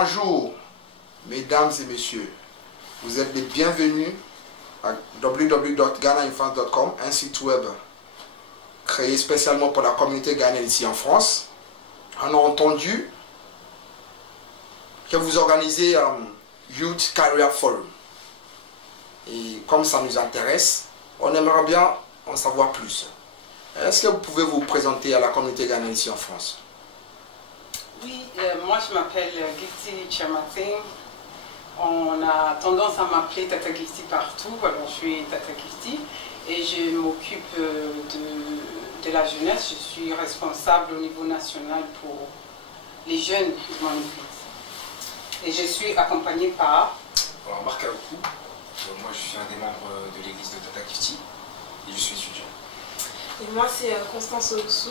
Bonjour, mesdames et messieurs. Vous êtes les bienvenus à www.ghanainfluence.com, un site web créé spécialement pour la communauté ghanéenne ici en France. On a entendu que vous organisez un Youth Career Forum. Et comme ça nous intéresse, on aimerait bien en savoir plus. Est-ce que vous pouvez vous présenter à la communauté ghanéenne ici en France? Oui, moi je m'appelle Gifty Chamatin. On a tendance à m'appeler Tata Gifty partout, alors je suis Tata Gifty et je m'occupe de la jeunesse. Je suis responsable au niveau national pour les jeunes de mon église. Et je suis accompagnée par... Alors, Marc Aoukou, moi je suis un des membres de l'église de Tata Gifty et je suis étudiant. Et moi c'est Constance Oussou,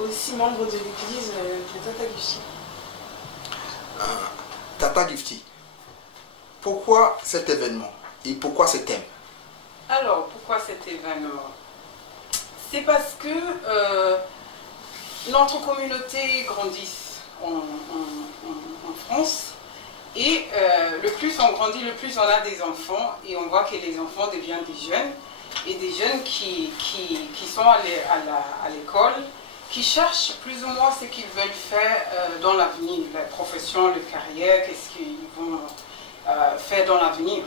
aussi membre de l'église de Tata Gifty. Tata Gifty, pourquoi cet événement et pourquoi ce thème? Alors, pourquoi cet événement? C'est parce que notre communauté grandit en France et le plus on grandit, le plus on a des enfants et on voit que les enfants deviennent des jeunes et des jeunes qui sont à l'école, qui cherchent plus ou moins ce qu'ils veulent faire dans l'avenir, la profession, la carrière, qu'est-ce qu'ils vont faire dans l'avenir.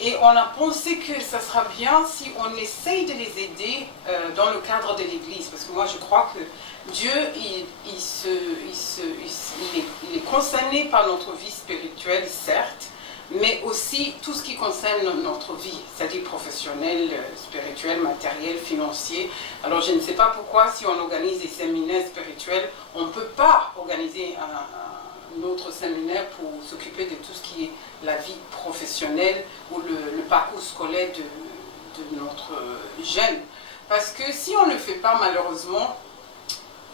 Et on a pensé que ça sera bien si on essaye de les aider dans le cadre de l'Église, parce que moi je crois que Dieu, il est concerné par notre vie spirituelle, certes, mais aussi tout ce qui concerne notre vie, c'est-à-dire professionnelle, spirituelle, matérielle, financière. Alors je ne sais pas pourquoi, si on organise des séminaires spirituels, on ne peut pas organiser un autre séminaire pour s'occuper de tout ce qui est la vie professionnelle ou le parcours scolaire de notre jeune. Parce que si on ne le fait pas, malheureusement,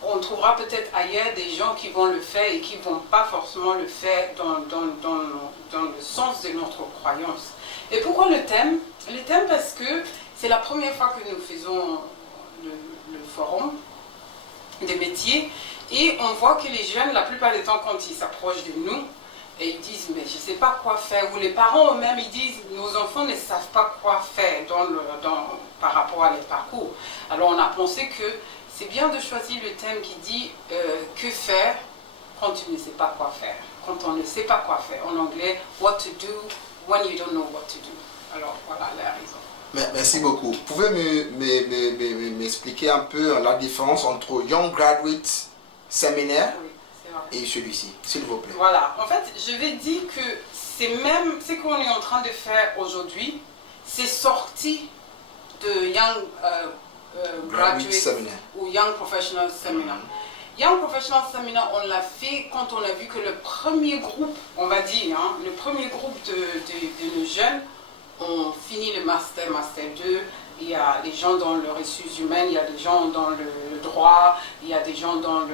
on trouvera peut-être ailleurs des gens qui vont le faire et qui ne vont pas forcément le faire dans le sens de notre croyance. Et pourquoi le thème? Le thème parce que c'est la première fois que nous faisons le forum des métiers et on voit que les jeunes, la plupart du temps, quand ils s'approchent de nous, et ils disent, mais je ne sais pas quoi faire, ou les parents eux-mêmes, ils disent, nos enfants ne savent pas quoi faire par rapport à leur parcours. Alors on a pensé que c'est bien de choisir le thème qui dit que faire quand tu ne sais pas quoi faire, quand on ne sait pas quoi faire. En anglais, what to do when you don't know what to do. Alors voilà la raison. Merci beaucoup. Vous pouvez m'expliquer un peu la différence entre Young Graduate Séminaire et celui-ci, s'il vous plaît? Voilà, en fait, je vais dire que c'est même ce qu'on est en train de faire aujourd'hui, c'est sorti de Young Graduate Seminar ou Young Professional Seminar. Young Professional Seminar, on l'a fait quand on a vu que le premier groupe, on va dire, le premier groupe de nos jeunes ont fini le Master 2. Il y a des gens dans les ressources humaines, il y a des gens dans le droit, il y a des gens dans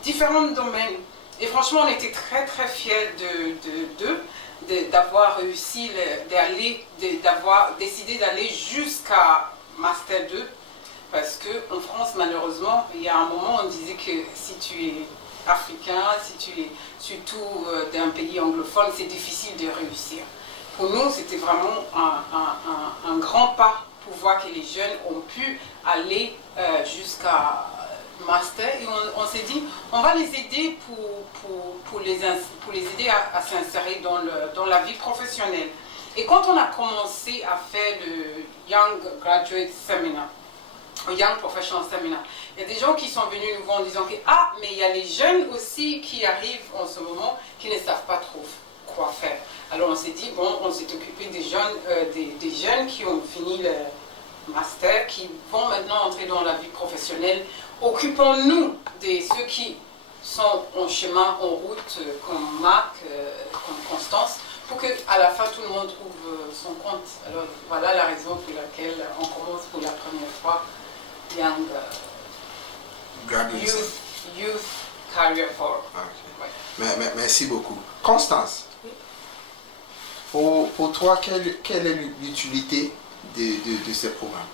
différents domaines. Et franchement, on était très très fiers d'avoir réussi, d'avoir décidé d'aller jusqu'à Master 2. Parce qu'en France, malheureusement, il y a un moment, on disait que si tu es africain, si tu es surtout d'un pays anglophone, c'est difficile de réussir. Pour nous, c'était vraiment un grand pas pour voir que les jeunes ont pu aller jusqu'à Master. Et on s'est dit, on va les aider pour les aider à s'insérer dans la vie professionnelle. Et quand on a commencé à faire le Young Graduate Seminar, Young Professional Seminar, il y a des gens qui sont venus nous voir en disant que mais il y a les jeunes aussi qui arrivent en ce moment qui ne savent pas trop quoi faire. Alors on s'est dit, bon, on s'est occupé des jeunes qui ont fini le master, qui vont maintenant entrer dans la vie professionnelle. Occupons-nous de ceux qui sont en chemin, en route, comme Marc, comme Constance, pour qu'à la fin tout le monde trouve son compte. Alors voilà la raison pour laquelle on commence pour la première fois Young Youth Career Forum. Okay. Ouais. Merci beaucoup. Constance, pour toi, quelle est l'utilité de ce programme?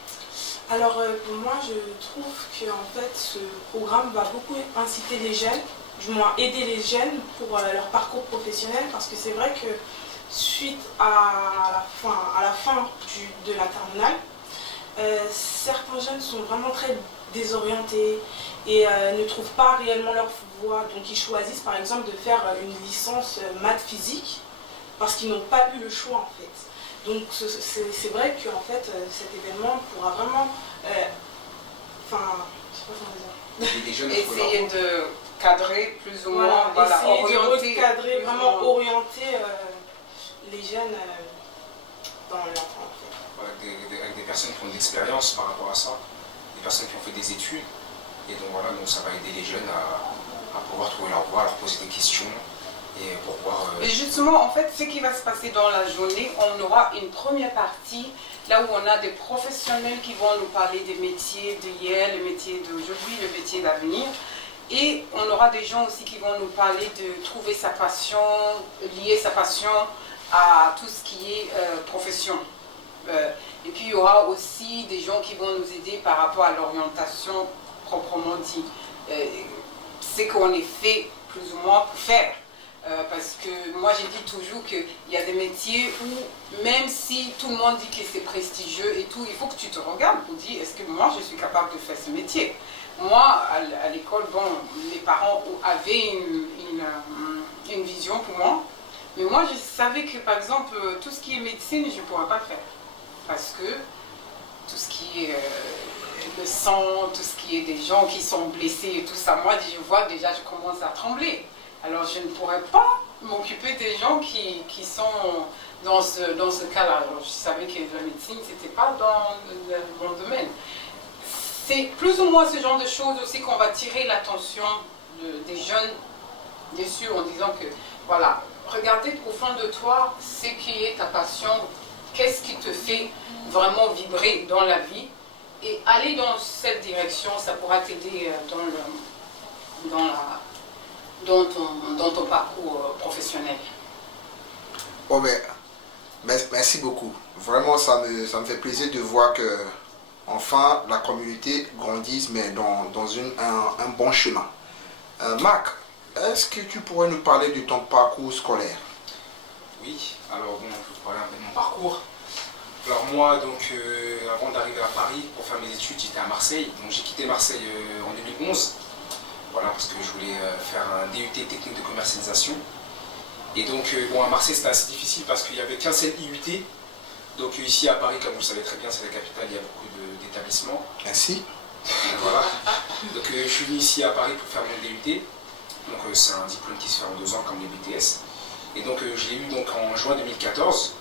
Alors pour moi, je trouve que en fait, ce programme va beaucoup inciter les jeunes du moins aider les jeunes pour leur parcours professionnel, parce que c'est vrai que suite à la fin de la terminale, certains jeunes sont vraiment très désorientés et ne trouvent pas réellement leur voie. Donc ils choisissent par exemple de faire une licence maths physique parce qu'ils n'ont pas eu le choix en fait. Donc c'est vrai que en fait, cet événement pourra vraiment... je sais pas comment dire. Les jeunes Essayer de cadrer plus ou moins, Voilà, essayer orienter, de recadrer, vraiment orienter les jeunes dans leur en fait. Voilà, avec des personnes qui ont de l'expérience par rapport à ça, des personnes qui ont fait des études. Et donc voilà, donc ça va aider les jeunes à pouvoir trouver leur voie, à leur poser des questions et pour voir... Et justement, en fait, ce qui va se passer dans la journée, on aura une première partie, là où on a des professionnels qui vont nous parler des métiers d'hier, le métier d'aujourd'hui, le métier d'avenir. Et on aura des gens aussi qui vont nous parler de trouver sa passion, lier sa passion à tout ce qui est profession. Et puis il y aura aussi des gens qui vont nous aider par rapport à l'orientation proprement dit. C'est qu'on est fait plus ou moins pour faire. Parce que moi j'ai dit toujours qu'il y a des métiers où même si tout le monde dit que c'est prestigieux et tout, il faut que tu te regardes pour dire est-ce que moi je suis capable de faire ce métier. Moi à l'école, bon, mes parents avaient une vision pour moi, mais moi je savais que par exemple tout ce qui est médecine je ne pourrais pas faire. Parce que tout ce qui est le sang, tout ce qui est des gens qui sont blessés et tout ça, moi je vois déjà, je commence à trembler. Alors je ne pourrais pas m'occuper des gens qui sont dans ce cas-là. Alors, je savais que la médecine, ce n'était pas dans mon domaine. C'est plus ou moins ce genre de choses aussi qu'on va tirer l'attention des jeunes dessus en disant que, voilà, regardez au fond de toi ce qui est ta passion, qu'est-ce qui te fait vraiment vibrer dans la vie, et aller dans cette direction, ça pourra t'aider dans ton parcours professionnel. Bon, ben, merci beaucoup. Vraiment, ça me fait plaisir de voir que enfin la communauté grandisse, mais dans un bon chemin. Marc, est-ce que tu pourrais nous parler de ton parcours scolaire? Oui, alors bon, je vais vous parler un peu de mon parcours. Alors moi, donc, avant d'arriver à Paris pour faire mes études, j'étais à Marseille. Donc j'ai quitté Marseille en 2011. Voilà, parce que je voulais faire un DUT technique de commercialisation. Et donc, bon, à Marseille, c'était assez difficile parce qu'il n'y avait qu'un seul IUT. Donc ici à Paris, comme vous le savez très bien, c'est la capitale, il y a beaucoup d'établissements. Merci. Voilà. Donc je suis venu ici à Paris pour faire mon DUT. Donc c'est un diplôme qui se fait en 2 ans comme les BTS. Et donc je l'ai eu donc en juin 2014.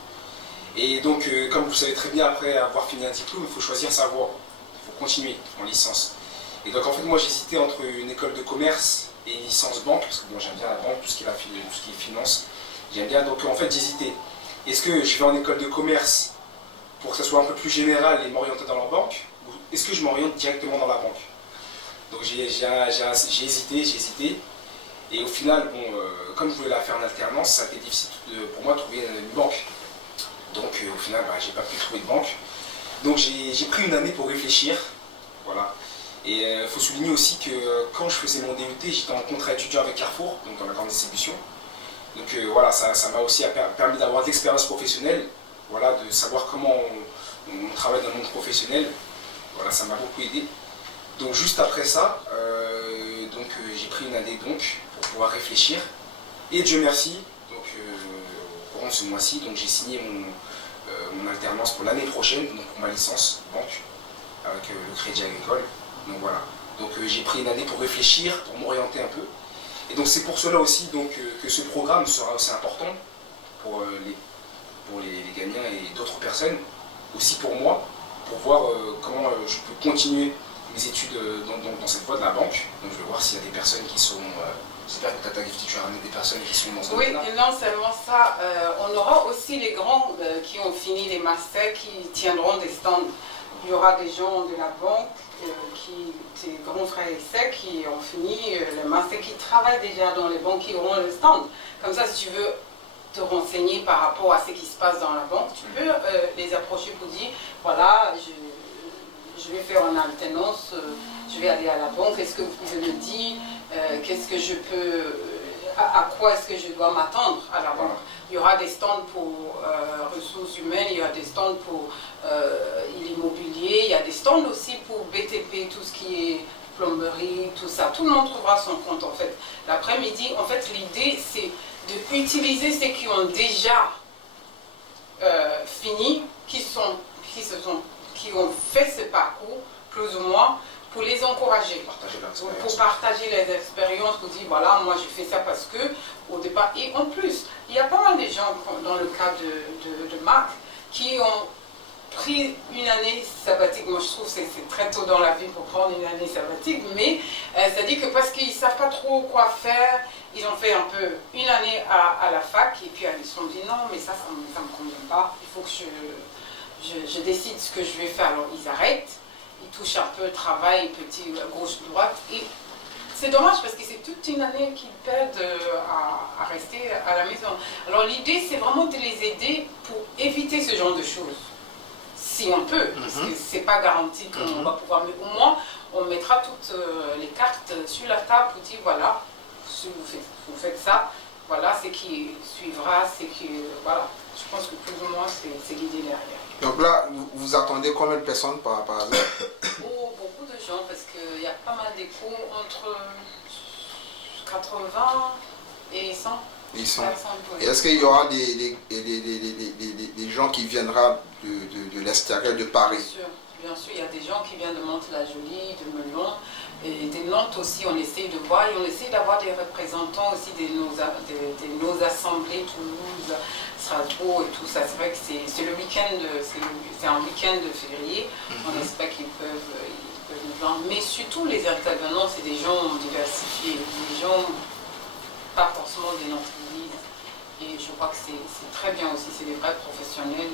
Et donc comme vous le savez très bien, après avoir fini un diplôme, il faut choisir sa voie. Il faut continuer en licence. Et donc en fait moi j'hésitais entre une école de commerce et une licence banque, parce que bon, j'aime bien la banque, tout ce qui est finance. J'aime bien, donc en fait j'hésitais. Est-ce que je vais en école de commerce pour que ça soit un peu plus général et m'orienter dans la banque, ou est-ce que je m'oriente directement dans la banque? Donc j'ai hésité. Et au final, bon, comme je voulais la faire en alternance, ça a été difficile pour moi de trouver une banque. Donc au final, j'ai pas pu trouver de banque. Donc j'ai pris une année pour réfléchir. Voilà. Et il faut souligner aussi que quand je faisais mon DUT, j'étais en contrat étudiant avec Carrefour, donc dans la grande distribution. Donc voilà, ça m'a aussi permis d'avoir de l'expérience professionnelle, voilà, de savoir comment on travaille dans le monde professionnel. Voilà, ça m'a beaucoup aidé. Donc juste après ça, j'ai pris une année donc pour pouvoir réfléchir. Et Dieu merci, donc au courant de ce mois-ci, donc j'ai signé mon alternance pour l'année prochaine, donc pour ma licence banque avec le Crédit Agricole. Donc voilà. Donc j'ai pris une année pour réfléchir, pour m'orienter un peu. Et donc c'est pour cela aussi donc, que ce programme sera aussi important pour les gagnants et d'autres personnes, aussi pour moi, pour voir comment je peux continuer mes études dans cette voie de la banque. Donc je vais voir s'il y a des personnes qui sont... J'espère que Tata Gifty, tu as ramené des personnes qui sont dans ce domaine-là. Oui, et non seulement ça, on aura aussi les grands qui ont fini les masters qui tiendront des stands. Il y aura des gens de la banque, tes grands frères et sœurs qui ont fini le master, qui travaillent déjà dans les banques, qui auront le stand. Comme ça, si tu veux te renseigner par rapport à ce qui se passe dans la banque, tu peux les approcher pour dire, voilà, je vais faire en alternance, je vais aller à la banque, est-ce que vous pouvez me dire qu'est-ce que je peux, à quoi est-ce que je dois m'attendre à la banque. Il y aura des stands pour ressources humaines, il y a des stands pour l'immobilier, il y a des stands aussi pour BTP, tout ce qui est plomberie, tout ça. Tout le monde trouvera son compte en fait. L'après-midi, en fait, l'idée c'est d'utiliser ceux qui ont déjà fini, qui ont fait ce parcours, plus ou moins, pour les encourager, pour partager les expériences, pour dire voilà, moi j'ai fait ça parce que au départ, et en plus, il y a pas mal de gens dans le cas de Marc qui ont pris une année sabbatique. Moi je trouve que c'est très tôt dans la vie pour prendre une année sabbatique, mais c'est-à-dire que parce qu'ils ne savent pas trop quoi faire, ils ont fait un peu une année à la fac et puis ils se sont dit non, mais ça ne me convient pas, il faut que je décide ce que je vais faire. Alors ils arrêtent. Ils touchent un peu le travail, petit gauche-droite. Et c'est dommage parce que c'est toute une année qu'ils perdent à rester à la maison. Alors l'idée, c'est vraiment de les aider pour éviter ce genre de choses. Si on peut, parce que ce n'est pas garanti qu'on va pouvoir. Mais au moins, on mettra toutes les cartes sur la table pour dire voilà, si vous faites ça, voilà ce qui suivra, voilà. Je pense que plus ou moins, c'est l'idée derrière. Donc là, vous attendez combien de personnes par hasard? Oh, beaucoup de gens, parce qu'il y a pas mal d'échos entre 80 et 100. Et est-ce qu'il y aura des gens qui viendront de l'extérieur de Paris? Bien sûr, il y a des gens qui viennent de Mantes-la-Jolie, de Melun, et de Nantes aussi, on essaie de voir, et on essaie d'avoir des représentants aussi de nos assemblées, Toulouse, Strasbourg et tout ça. C'est vrai que c'est le week-end, c'est un week-end de février, on espère qu'ils peuvent nous joindre. Mais surtout les intervenants, c'est des gens diversifiés, des gens pas forcément de notre église. Et je crois que c'est très bien aussi, c'est des vrais professionnels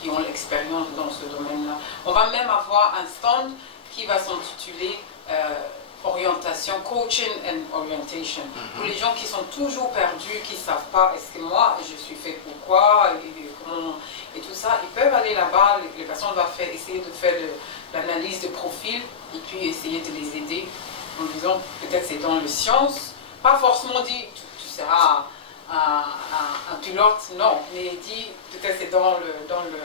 qui ont l'expérience dans ce domaine-là. On va même avoir un stand qui va s'intituler orientation, coaching and orientation. Pour les gens qui sont toujours perdus, qui ne savent pas est-ce que moi je suis fait pour quoi et tout ça, ils peuvent aller là-bas, les personnes vont essayer de faire l'analyse de profil et puis essayer de les aider en disant peut-être c'est dans les sciences, pas forcément dit tu seras un pilote, non, mais dit peut-être c'est dans le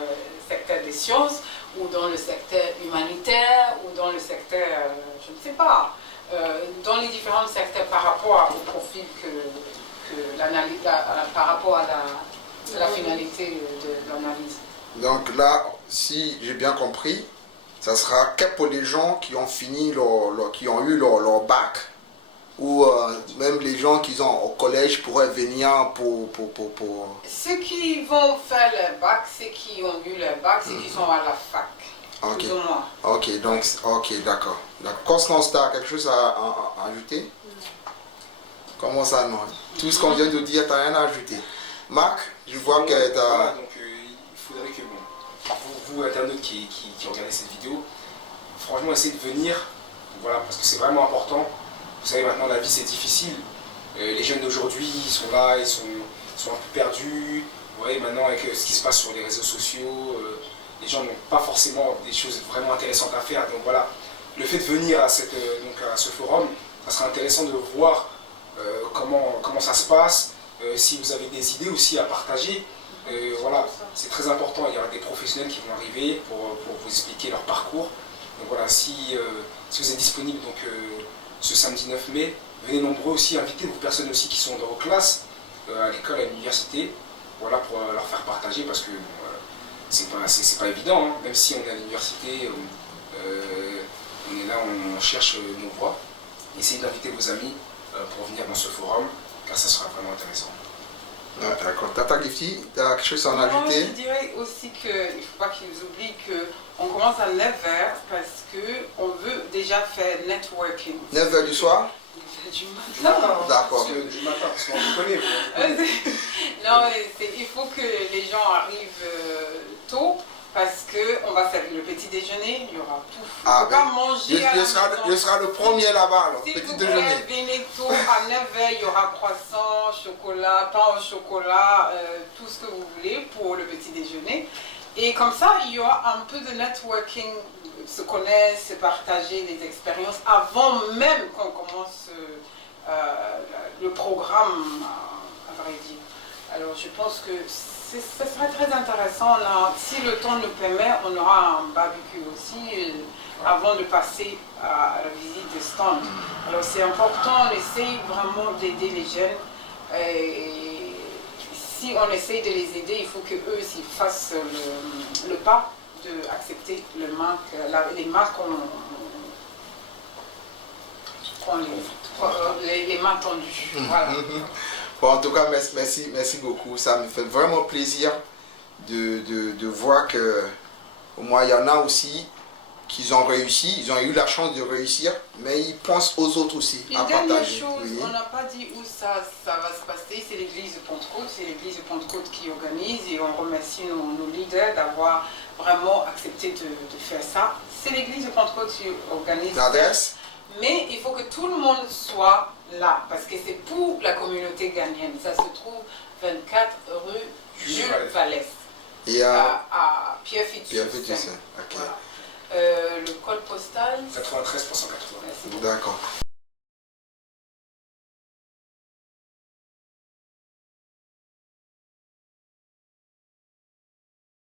secteur des sciences ou dans le secteur humanitaire ou dans le secteur, je ne sais pas, dans les différents secteurs par rapport au profil par rapport à la finalité de l'analyse. Donc là, si j'ai bien compris, ça sera que pour les gens qui ont fini qui ont eu leur bac, ou même les gens qui sont au collège pourraient venir pour... Ceux qui vont faire le bac, ceux qui ont eu le bac, ceux qui sont à la fac. Ok, plus ou moins. ok, donc, ok, d'accord. Constance, tu as quelque chose à ajouter? Comment ça, non? Tout ce qu'on vient de dire, tu n'as rien à ajouter. Marc, je vois que tu as... Voilà, donc il faudrait que, bon, vous internautes qui regardez cette vidéo, franchement, essayez de venir, voilà, parce que c'est vraiment important. Vous savez, maintenant, la vie, c'est difficile. Les jeunes d'aujourd'hui, ils sont là, ils sont un peu perdus. Vous voyez, maintenant, avec ce qui se passe sur les réseaux sociaux, les gens n'ont pas forcément des choses vraiment intéressantes à faire. Donc voilà, le fait de venir à ce forum, ça sera intéressant de voir comment ça se passe, si vous avez des idées aussi à partager. Voilà, c'est très important. Il y aura des professionnels qui vont arriver pour vous expliquer leur parcours. Donc voilà, si vous êtes disponible donc, ce samedi 9 mai, venez nombreux aussi, invitez vos personnes aussi qui sont dans vos classes, à l'école, à l'université, voilà, pour leur faire partager, parce que c'est pas évident, hein. Même si on est à l'université, on est là, on cherche nos voies. Essayez d'inviter vos amis pour venir dans ce forum, car ça sera vraiment intéressant. D'accord. Tata Gifty, tu as quelque chose à en ajouter? Je dirais aussi qu'il ne faut pas qu'ils oublient qu'on commence à 9h parce qu'on veut déjà faire networking. 9h du soir? Du matin. D'accord. Du matin, parce qu'on vous connaît. Non, il faut que les gens arrivent tôt parce qu'on va servir le petit déjeuner, il y aura tout. Il ne faut pas manger à la maison. Je serai le premier là-bas, alors, Si petit vous déjeuner. venez tôt, à 9h, il y aura croissant, chocolat, pain au chocolat, tout ce que vous voulez pour le petit déjeuner. Et comme ça, il y aura un peu de networking, se connaître, se partager des expériences avant même qu'on commence le programme, à vrai dire. Alors je pense que ce serait très intéressant. Si le temps nous permet, on aura un barbecue aussi avant de passer à la visite des stands. Alors c'est important, on essaye vraiment d'aider les jeunes. Et si on essaye de les aider, il faut qu'eux aussi fassent le pas d'accepter les mains les mains tendues. Voilà. Bon, en tout cas, merci beaucoup. Ça me fait vraiment plaisir de voir que au moins il y en a aussi qui ont réussi, ils ont eu la chance de réussir, mais ils pensent aux autres aussi. Une dernière chose, on n'a pas dit où ça va se passer, c'est l'église de Pentecôte, c'est l'église de Pentecôte qui organise et on remercie nos leaders d'avoir vraiment accepté de faire ça. C'est l'église de Pentecôte qui organise. L'adresse? Mais il faut que tout le monde soit là, parce que c'est pour la communauté ghanéenne. Ça se trouve 24 rue Jules Vallès, Et à Pierre-Fitzgerald. Pierre-Fitzgerald, ok. Voilà. Le code postal 93 pour 180. D'accord.